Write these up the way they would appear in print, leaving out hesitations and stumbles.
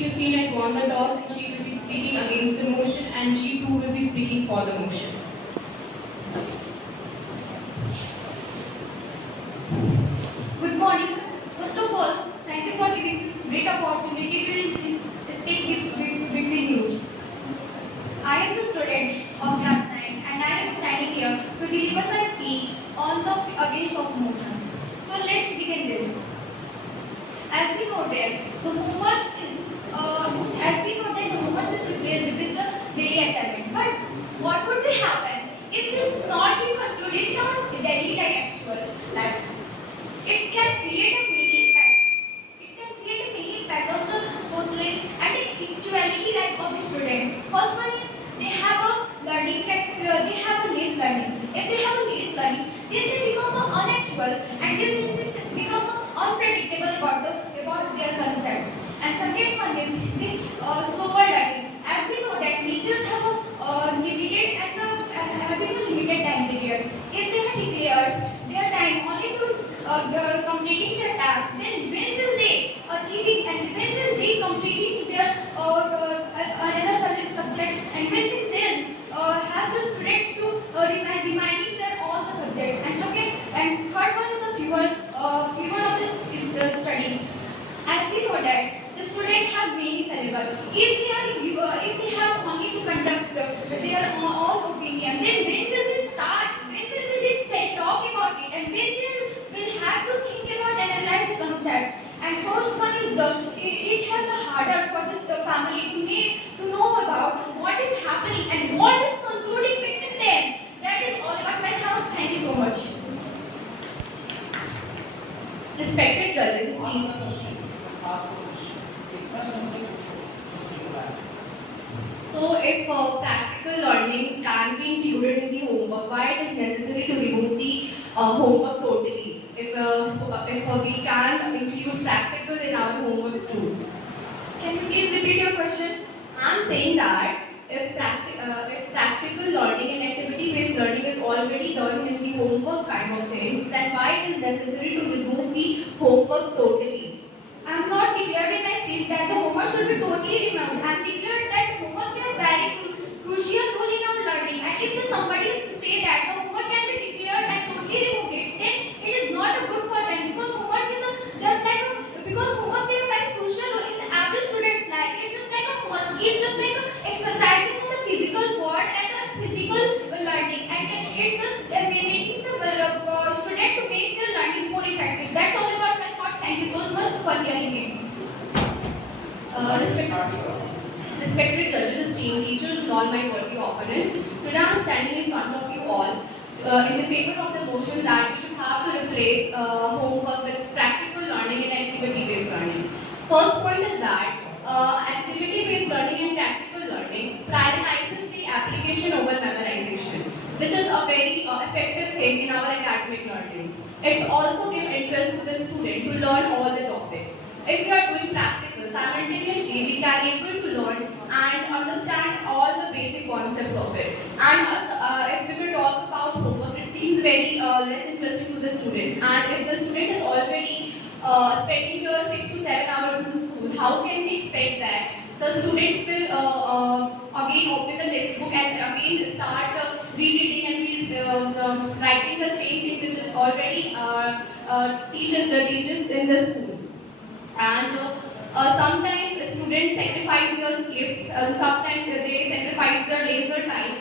G15 has won the toss and she will be speaking against the motion, and G2 will be speaking for the motion. Good morning. First of all, thank you for giving this great opportunity to speak between you. I am the student of class 9 and I am standing here to deliver my speech on the against of motion. So let's begin this. As we know that the homework is replaced with the daily assignment. But what would be happen if this not be concluded in our daily actual life? It can create a mini impact. It can create a mini impact on the socialize and the actuality life of the student. First one is they have a learning, they have a less learning. If they have a less learning, then they become unactual and then they become unpredictable about their concepts. And second one is the slower learning. As we know that teachers have a limited and having a limited time period. If they have declared their time only to completing their task, then when will they achieve it and when will they completing their another subjects and when will they have the students to reminding their all the subjects. And third one is the fever of this is the study. As we know that the student have many syllabus. If they have only to conduct their own opinion, then when will they start? When will they talk about it? And when they will have to think about analyze the concept. And first one is it has the harder for the family to know about what is happening and what is concluding between them. That is all about my talk. Thank you so much. Respected judges, so if practical learning can be included in the homework, why it is necessary to remove the homework totally? If we can include practical in our homeworks too. Can you please repeat your question? I'm saying that if practical learning and activity-based learning is already done in the homework kind of things, then why it is necessary to remove the homework totally? I am not declared in my speech that the homework should be totally removed. I am declared that homework is a very crucial role in our learning. And if somebody say that the homework can be declared and totally removed it, then it is not good for them because homework is because homework plays a very crucial role in the average student's life. It's just like a homework. It's just like exercising on the physical board and the physical learning, and it's just making the student to make their learning more effective. That's all about my thought. Thank you so much for hearing me. Respected judges, esteemed teachers, and all my worthy opponents, today I am standing in front of you all in the favor of the motion that we should have to replace homework with practical learning and activity-based learning. First point is that activity-based learning and practical learning prioritizes the application over memorization, which is a very effective thing in our academic learning. It's also give interest to the student to learn all the topics. If we are doing practical, simultaneously we can able to learn and understand all the basic concepts of it. And if we will talk about homework, it seems very less interesting to the students. And if the student is already spending your 6 to 7 hours in the school, how can we expect that the student will again open the textbook and again start rereading and writing the same thing which is already teachers in the school. And sometimes students sacrifice their sleeps, sometimes they sacrifice their leisure time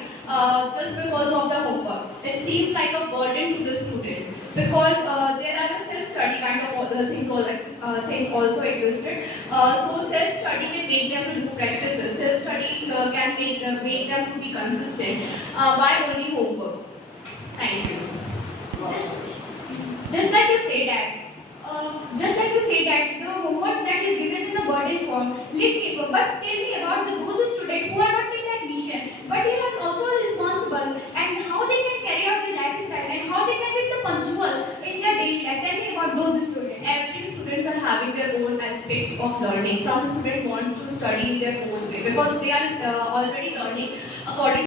just because of the homework. It seems like a burden to the students because there are self-study kind of other things also existed. So self-study can make them to do practices. Self-study can make them to be consistent. Why only homeworks? Thank you. Just like you say that. The homework that is given in the burden form, leave paper. But tell me about those students who are not taking admission, but they are also responsible, and how they can carry out their lifestyle and how they can be the punctual in their daily life. Tell me about those students. Every students are having their own aspects of learning. Some student wants to study in their own way because they are already learning according